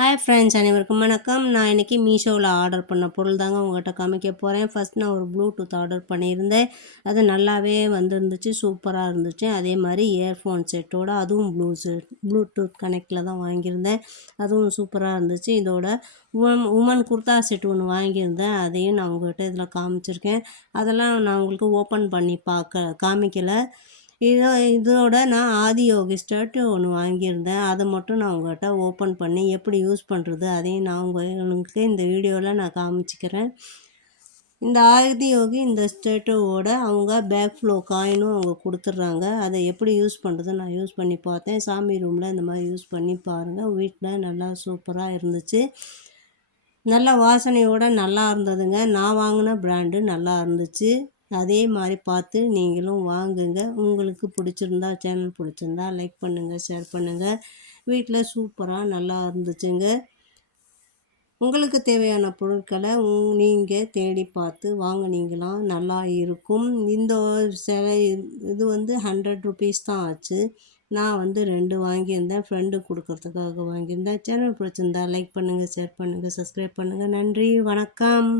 Hi friends அனைவருக்கும் வணக்கம். நான் இன்றைக்கி மீஷோவில் ஆர்டர் பண்ண பொருள் தாங்க உங்கள்கிட்ட காமிக்க போகிறேன் ஃபஸ்ட் நான் ஒரு ப்ளூடூத் ஆர்டர் பண்ணியிருந்தேன். அது நல்லாவே வந்துருந்துச்சு சூப்பராக இருந்துச்சு. அதே மாதிரி இயர்ஃபோன் செட்டோட அதுவும் ப்ளூ செட் ப்ளூடூத் கனெக்டில் தான் வாங்கியிருந்தேன். அதுவும் சூப்பராக இருந்துச்சு. இதோட உமன் உமன் குர்தா செட் ஒன்று வாங்கியிருந்தேன். அதையும் நான் உங்கள்கிட்ட இதில் காமிச்சிருக்கேன். அதெல்லாம் நான் உங்களுக்கு ஓப்பன் பண்ணி பார்க்க காமிக்கலை. இதோ இதோட நான் ஆதியோகி ஸ்டர்ட்டு ஒன்று வாங்கியிருந்தேன். அதை மட்டும் நான் உங்கள்கிட்ட ஓப்பன் பண்ணி எப்படி யூஸ் பண்ணுறது அதையும் நான் உங்களுக்கு இந்த வீடியோவில் நான் காமிச்சிக்கிறேன். இந்த ஆதியோகி இந்த ஸ்டேட்டோட அவங்க பேக் ஃப்ளோ காயினும் அவங்க கொடுத்துட்றாங்க. அதை எப்படி யூஸ் பண்ணுறது நான் யூஸ் பண்ணி பார்த்தேன். சாமி ரூமில் இந்த மாதிரி யூஸ் பண்ணி பாருங்கள் வீட்டில் நல்லா சூப்பராக இருந்துச்சு. நல்ல வாசனையோடு நல்லா இருந்ததுங்க. நான் வாங்கின ப்ராண்டு நல்லா இருந்துச்சு. அதே மாதிரி பார்த்து நீங்களும் வாங்குங்க. உங்களுக்கு பிடிச்சிருந்தா சேனல் பிடிச்சிருந்தா லைக் பண்ணுங்கள் ஷேர் பண்ணுங்கள் வீட்டில் சூப்பராக நல்லா இருந்துச்சுங்க. உங்களுக்கு தேவையான பொருட்களை நீங்கள் தேடி பார்த்து வாங்கினீங்களாம் நல்லா இருக்கும். இந்த சிலை இது வந்து ஹண்ட்ரட் ருபீஸ் தான் ஆச்சு. நான் வந்து ரெண்டு வாங்கியிருந்தேன். ஃப்ரெண்டு கொடுக்கறதுக்காக வாங்கியிருந்தேன். சேனல் பிடிச்சிருந்தா லைக் பண்ணுங்கள் ஷேர் பண்ணுங்கள் சப்ஸ்கிரைப் பண்ணுங்கள் நன்றி வணக்கம்.